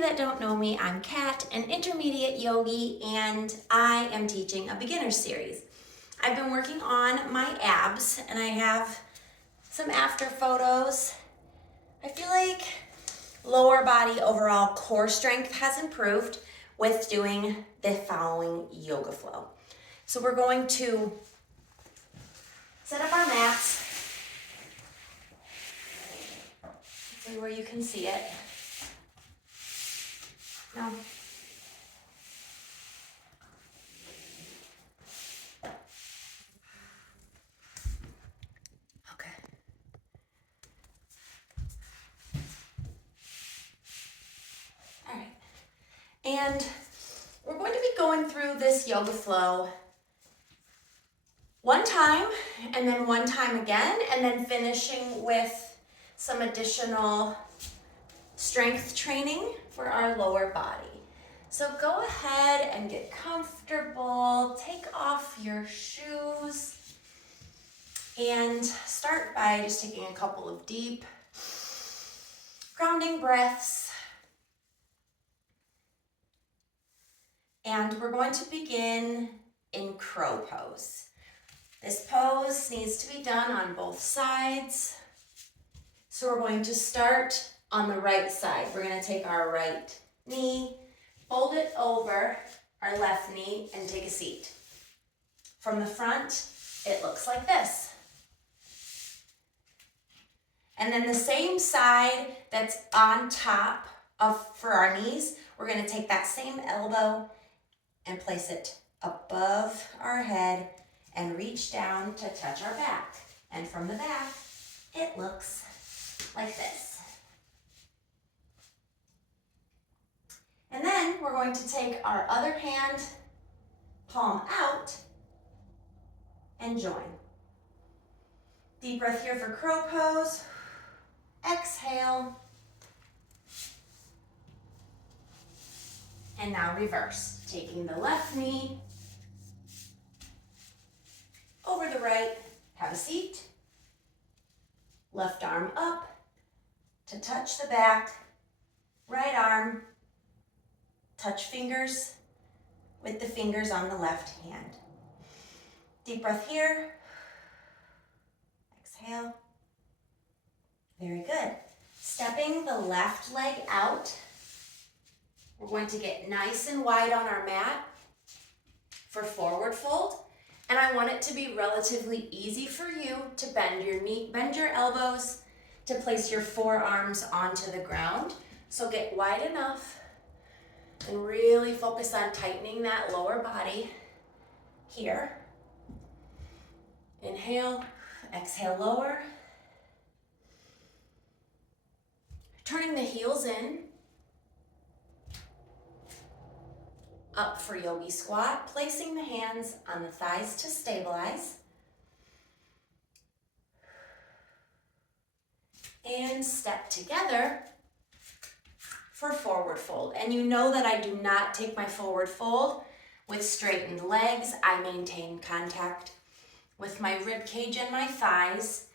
you that don't know me, I'm Kat, an intermediate yogi, and I am teaching a beginner series. I've been working on my abs, and I have some after photos. I feel like lower body overall core strength has improved with doing the following yoga flow. So we're going to set up our mats where you can see it. No. Okay. All right. And we're going to be going through this yoga flow one time and then one time again, and then finishing with some additional strength training for our lower body. So go ahead and get comfortable, take off your shoes, and start by just taking a couple of deep grounding breaths. And we're going to begin in crow pose. This pose needs to be done on both sides. So we're going to start on the right side. We're going to take our right knee, fold it over our left knee, and take a seat. From the front, it looks like this. And then the same side that's on top for our knees, we're going to take that same elbow and place it above our head and reach down to touch our back. And from the back, it looks like this. And then we're going to take our other hand, palm out, and join. Deep breath here for crow pose. Exhale. And now reverse, taking the left knee over the right, have a seat. Left arm up to touch the back, right arm, touch fingers with the fingers on the left hand. Deep breath here. Exhale. Very good. Stepping the left leg out. We're going to get nice and wide on our mat for forward fold. And I want it to be relatively easy for you to bend your knee, bend your elbows, to place your forearms onto the ground. So get wide enough and really focus on tightening that lower body here. Inhale, exhale, lower. Turning the heels in. Up for yogi squat, placing the hands on the thighs to stabilize. And step together for forward fold. And you know that I do not take my forward fold with straightened legs. I maintain contact with my rib cage and my thighs.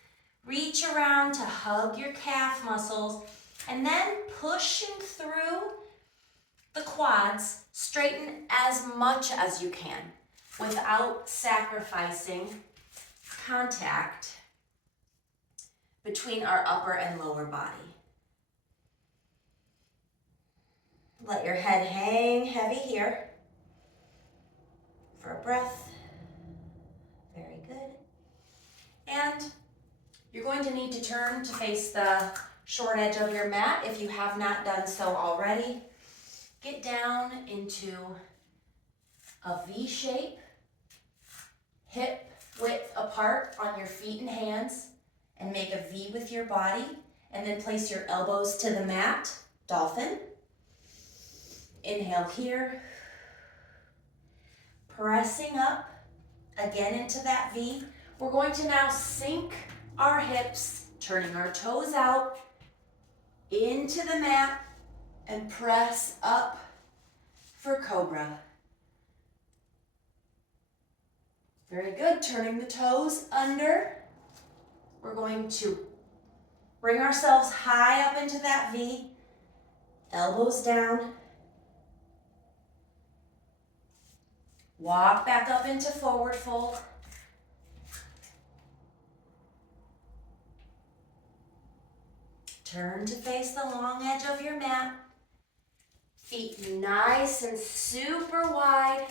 Reach around to hug your calf muscles, and then pushing through the quads, straighten as much as you can without sacrificing contact between our upper and lower body. Let your head hang heavy here for a breath. Very good. And you're going to need to turn to face the short edge of your mat if you have not done so already. Get down into a V shape, hip width apart on your feet and hands, and make a V with your body, and then place your elbows to the mat, Dolphin. Inhale here, pressing up again into that V. We're going to now sink our hips, turning our toes out into the mat, and press up for cobra. Very good. Turning the toes under. We're going to bring ourselves high up into that V Elbows down. Walk back up into forward fold. Turn to face the long edge of your mat. Feet nice and super wide.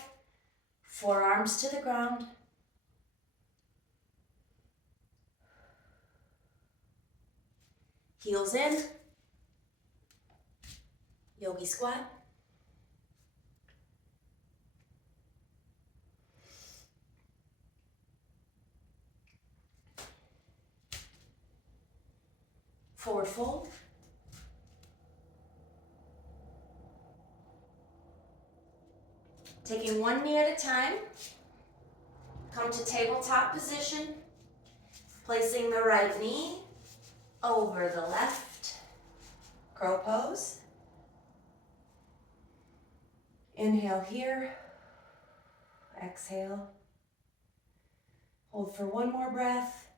Forearms to the ground. Heels in. Yogi squat. Forward fold. Taking one knee at a time. Come to tabletop position. Placing the right knee over the left. Crow pose. Inhale here. Exhale. Hold for one more breath.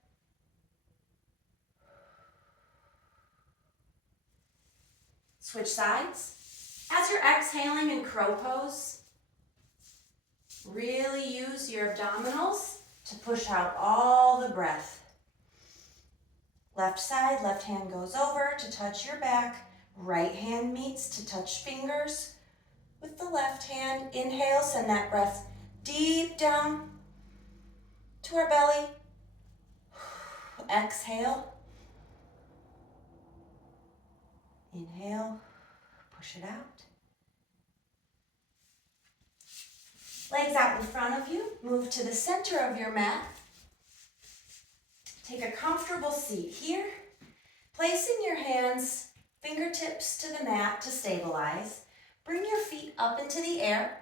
Switch sides. As you're exhaling in crow pose, really use your abdominals to push out all the breath. Left side, left hand goes over to touch your back. Right hand meets to touch fingers. With the left hand, inhale, send that breath deep down to our belly. Exhale. Inhale, push it out. Legs out in front of you. Move to the center of your mat. Take a comfortable seat here. Placing your hands, fingertips to the mat to stabilize. Bring your feet up into the air.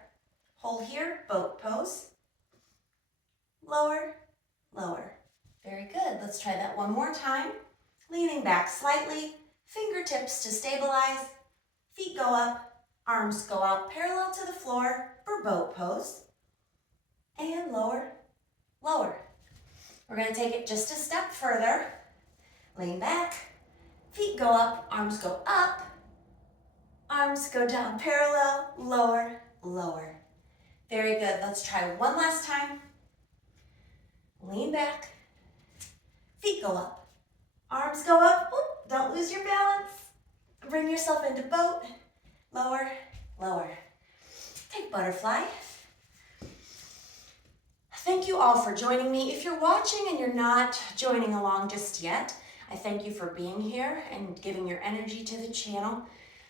Hold here, boat pose. Lower, lower. Very good. Let's try that one more time. Leaning back slightly, fingertips to stabilize. Feet go up, arms go out parallel to the floor for boat pose. And lower, lower. We're going to take it just a step further. Lean back, feet go up, arms go up, arms go down parallel, lower, lower. Very good. Let's try one last time. Lean back, feet go up, arms go up. Oop, don't lose your balance. Bring yourself into boat, lower, lower. Take butterfly. Thank you all for joining me. If you're watching and you're not joining along just yet, I thank you for being here and giving your energy to the channel,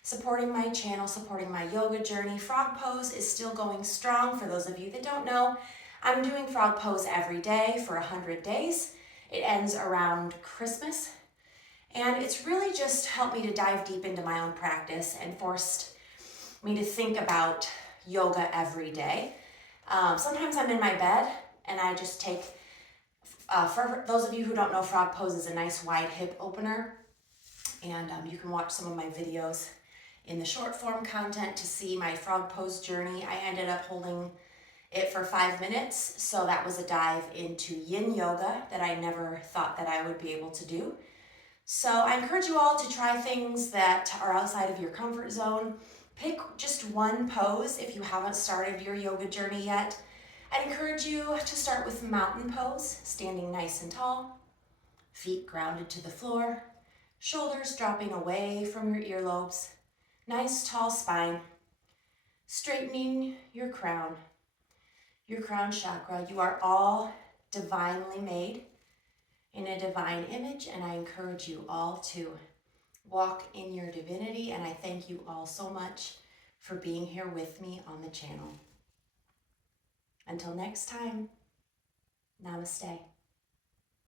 supporting my channel, supporting my yoga journey. Frog pose is still going strong. For those of you that don't know, I'm doing frog pose every day for 100 days. It ends around Christmas. And it's really just helped me to dive deep into my own practice and forced me to think about yoga every day. Sometimes I'm in my bed and I just take, for those of you who don't know, frog pose is a nice wide hip opener. And you can watch some of my videos in the short form content to see my frog pose journey. I ended up holding it for 5 minutes. So that was a dive into yin yoga that I never thought that I would be able to do. So I encourage you all to try things that are outside of your comfort zone. Pick just one pose if you haven't started your yoga journey yet. I'd encourage you to start with mountain pose, standing nice and tall, feet grounded to the floor, shoulders dropping away from your earlobes, nice tall spine, straightening your crown chakra. You are all divinely made in a divine image, and I encourage you all to walk in your divinity, and I thank you all so much for being here with me on the channel. Until next time, namaste.